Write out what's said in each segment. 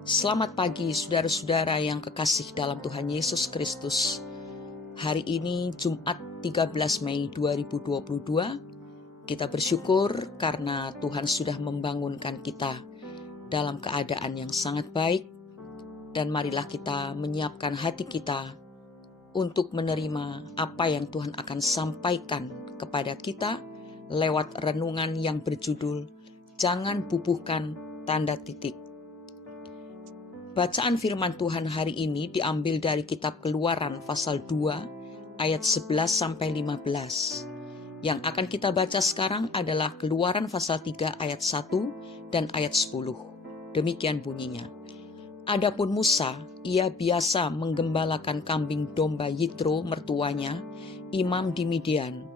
Selamat pagi saudara-saudara yang kekasih dalam Tuhan Yesus Kristus. Hari ini Jumat 13 Mei 2022, kita bersyukur karena Tuhan sudah membangunkan kita dalam keadaan yang sangat baik. Dan marilah kita menyiapkan hati kita untuk menerima apa yang Tuhan akan sampaikan kepada kita lewat renungan yang berjudul Jangan Bubuhkan Tanda Titik. Bacaan firman Tuhan hari ini diambil dari kitab Keluaran pasal 2 ayat 11-15. Yang akan kita baca sekarang adalah Keluaran pasal 3 ayat 1 dan ayat 10. Demikian bunyinya. Adapun Musa, ia biasa menggembalakan kambing domba Yitro mertuanya, imam di Midian.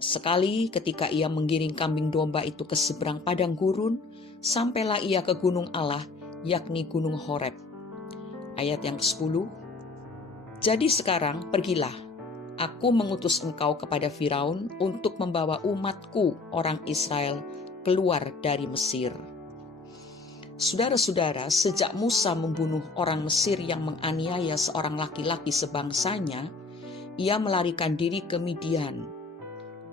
Sekali ketika ia menggiring kambing domba itu ke seberang padang gurun, sampailah ia ke gunung Allah, yakni gunung Horeb. Ayat yang ke-10. Jadi sekarang pergilah, aku mengutus engkau kepada Firaun untuk membawa umatku orang Israel keluar dari Mesir. Saudara-saudara, sejak Musa membunuh orang Mesir yang menganiaya seorang laki-laki sebangsanya, ia melarikan diri ke Midian.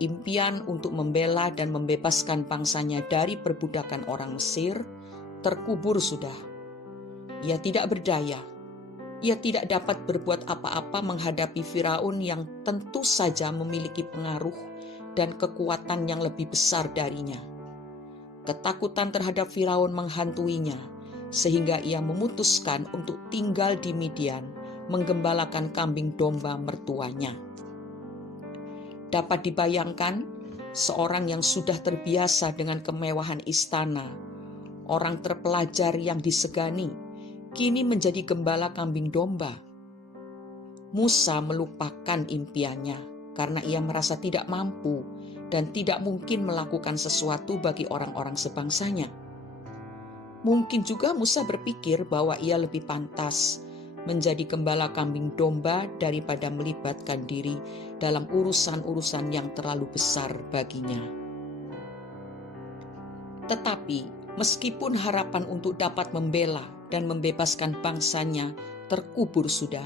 Impian untuk membela dan membebaskan bangsanya dari perbudakan orang Mesir terkubur sudah. Ia tidak berdaya. Ia tidak dapat berbuat apa-apa menghadapi Firaun yang tentu saja memiliki pengaruh dan kekuatan yang lebih besar darinya. Ketakutan terhadap Firaun menghantuinya, sehingga ia memutuskan untuk tinggal di Midian, menggembalakan kambing domba mertuanya. Dapat dibayangkan, seorang yang sudah terbiasa dengan kemewahan istana, orang terpelajar yang disegani, kini menjadi gembala kambing domba. Musa melupakan impiannya karena ia merasa tidak mampu dan tidak mungkin melakukan sesuatu bagi orang-orang sebangsanya. Mungkin juga Musa berpikir bahwa ia lebih pantas menjadi gembala kambing domba daripada melibatkan diri dalam urusan-urusan yang terlalu besar baginya. Tetapi meskipun harapan untuk dapat membela dan membebaskan bangsanya terkubur sudah,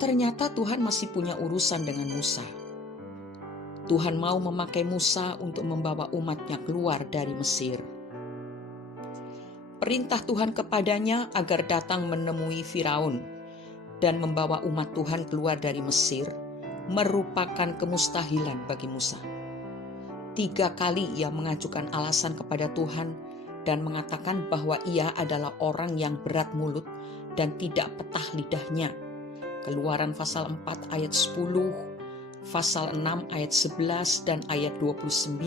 ternyata Tuhan masih punya urusan dengan Musa. Tuhan mau memakai Musa untuk membawa umatnya keluar dari Mesir. Perintah Tuhan kepadanya agar datang menemui Firaun dan membawa umat Tuhan keluar dari Mesir merupakan kemustahilan bagi Musa. 3 kali ia mengajukan alasan kepada Tuhan dan mengatakan bahwa ia adalah orang yang berat mulut dan tidak petah lidahnya. Keluaran pasal 4 ayat 10, pasal 6 ayat 11 dan ayat 29.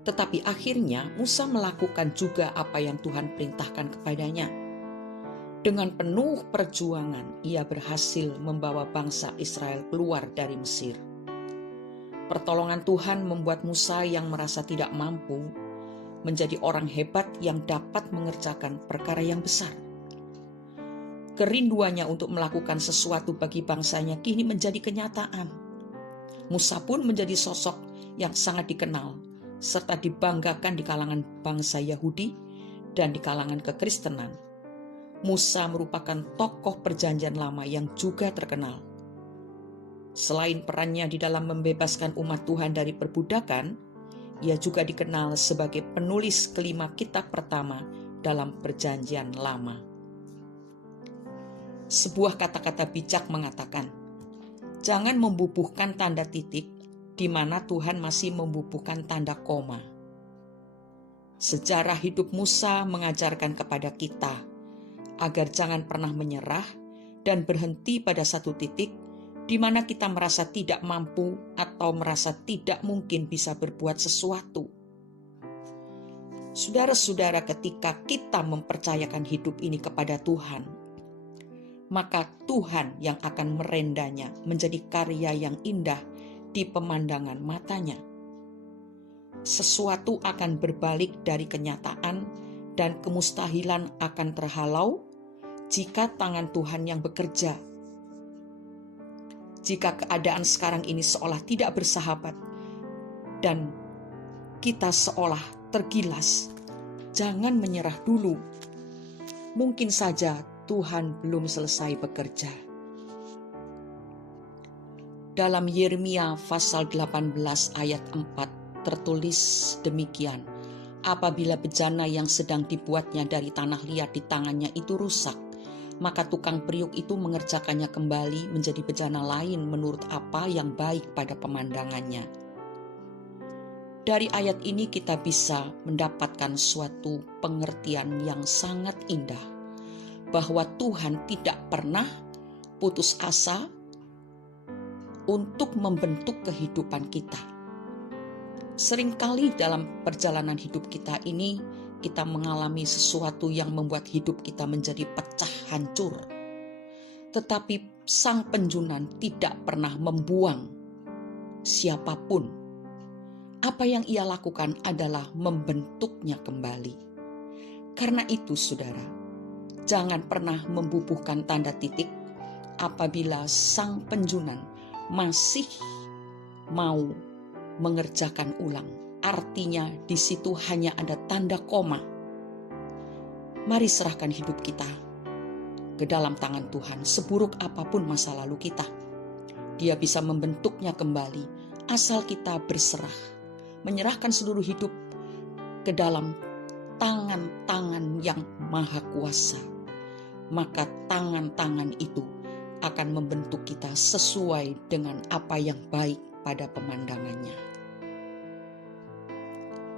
Tetapi akhirnya Musa melakukan juga apa yang Tuhan perintahkan kepadanya. Dengan penuh perjuangan ia berhasil membawa bangsa Israel keluar dari Mesir. Pertolongan Tuhan membuat Musa yang merasa tidak mampu menjadi orang hebat yang dapat mengerjakan perkara yang besar. Kerinduannya untuk melakukan sesuatu bagi bangsanya kini menjadi kenyataan. Musa pun menjadi sosok yang sangat dikenal serta dibanggakan di kalangan bangsa Yahudi dan di kalangan kekristenan. Musa merupakan tokoh perjanjian lama yang juga terkenal. Selain perannya di dalam membebaskan umat Tuhan dari perbudakan, ia juga dikenal sebagai penulis kelima kitab pertama dalam perjanjian lama. Sebuah kata-kata bijak mengatakan, jangan membubuhkan tanda titik di mana Tuhan masih membubuhkan tanda koma. Sejarah hidup Musa mengajarkan kepada kita agar jangan pernah menyerah dan berhenti pada satu titik di mana kita merasa tidak mampu atau merasa tidak mungkin bisa berbuat sesuatu. Saudara-saudara, ketika kita mempercayakan hidup ini kepada Tuhan, maka Tuhan yang akan merendanya menjadi karya yang indah di pemandangan matanya. Sesuatu akan berbalik dari kenyataan dan kemustahilan akan terhalau jika tangan Tuhan yang bekerja. Jika keadaan sekarang ini seolah tidak bersahabat dan kita seolah tergilas, jangan menyerah dulu. mungkin saja Tuhan belum selesai bekerja. Dalam Yeremia pasal 18 ayat 4 tertulis demikian, apabila bejana yang sedang dibuatnya dari tanah liat di tangannya itu rusak, maka tukang periuk itu mengerjakannya kembali menjadi bejana lain menurut apa yang baik pada pemandangannya. Dari ayat ini kita bisa mendapatkan suatu pengertian yang sangat indah, bahwa Tuhan tidak pernah putus asa untuk membentuk kehidupan kita. Seringkali dalam perjalanan hidup kita ini, kita mengalami sesuatu yang membuat hidup kita menjadi pecah hancur. Tetapi Sang Penjunan tidak pernah membuang siapapun. Apa yang Ia lakukan adalah membentuknya kembali. Karena itu, saudara, jangan pernah membubuhkan tanda titik apabila Sang Penjunan masih mau mengerjakan ulang. Artinya di situ hanya ada tanda koma. Mari serahkan hidup kita ke dalam tangan Tuhan. Seburuk apapun masa lalu kita, Dia bisa membentuknya kembali asal kita berserah, menyerahkan seluruh hidup ke dalam tangan-tangan yang maha kuasa. Maka tangan-tangan itu akan membentuk kita sesuai dengan apa yang baik pada pemandangannya.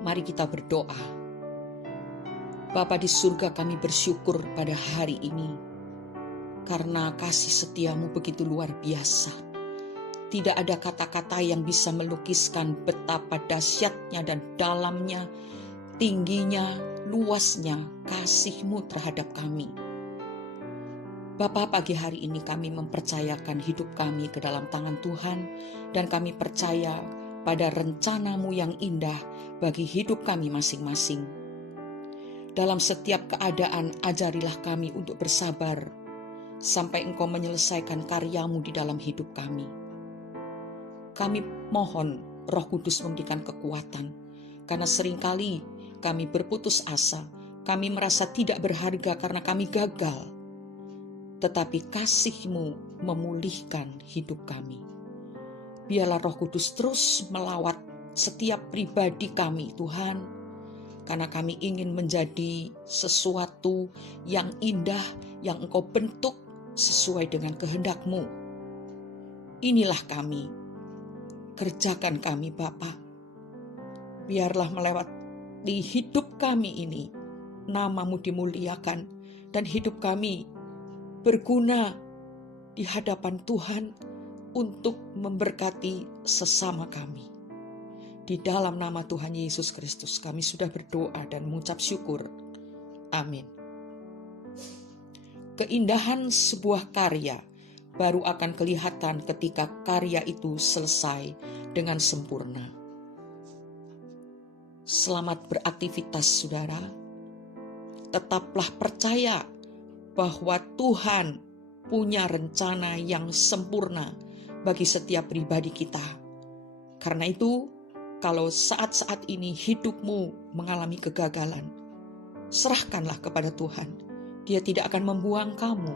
Mari kita berdoa. Bapa di surga, kami bersyukur pada hari ini karena kasih setiamu begitu luar biasa. Tidak ada kata-kata yang bisa melukiskan betapa dahsyatnya dan dalamnya, tingginya, luasnya kasih-Mu terhadap kami. Bapa, pagi hari ini kami mempercayakan hidup kami ke dalam tangan Tuhan, dan kami percaya pada rencana-Mu yang indah bagi hidup kami masing-masing. Dalam setiap keadaan, ajarilah kami untuk bersabar sampai Engkau menyelesaikan karya-Mu di dalam hidup kami. Kami mohon Roh Kudus memberikan kekuatan, karena seringkali kami berputus asa, kami merasa tidak berharga karena kami gagal. Tetapi kasih-Mu memulihkan hidup kami. Biarlah Roh Kudus terus melawat setiap pribadi kami, Tuhan, karena kami ingin menjadi sesuatu yang indah, yang Engkau bentuk sesuai dengan kehendak-Mu. Inilah kami, kerjakan kami Bapa. Biarlah melewati hidup kami ini, nama-Mu dimuliakan, dan hidup kami berguna di hadapan Tuhan untuk memberkati sesama kami. Di dalam nama Tuhan Yesus Kristus kami sudah berdoa dan mengucap syukur. Amin. Keindahan sebuah karya baru akan kelihatan ketika karya itu selesai dengan sempurna. Selamat beraktivitas, saudara. Tetaplah percaya bahwa Tuhan punya rencana yang sempurna bagi setiap pribadi kita. Karena itu, kalau saat-saat ini hidupmu mengalami kegagalan, serahkanlah kepada Tuhan. Dia tidak akan membuang kamu,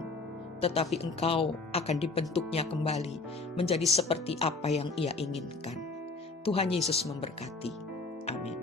tetapi engkau akan dibentuknya kembali menjadi seperti apa yang Ia inginkan. Tuhan Yesus memberkati. Amin.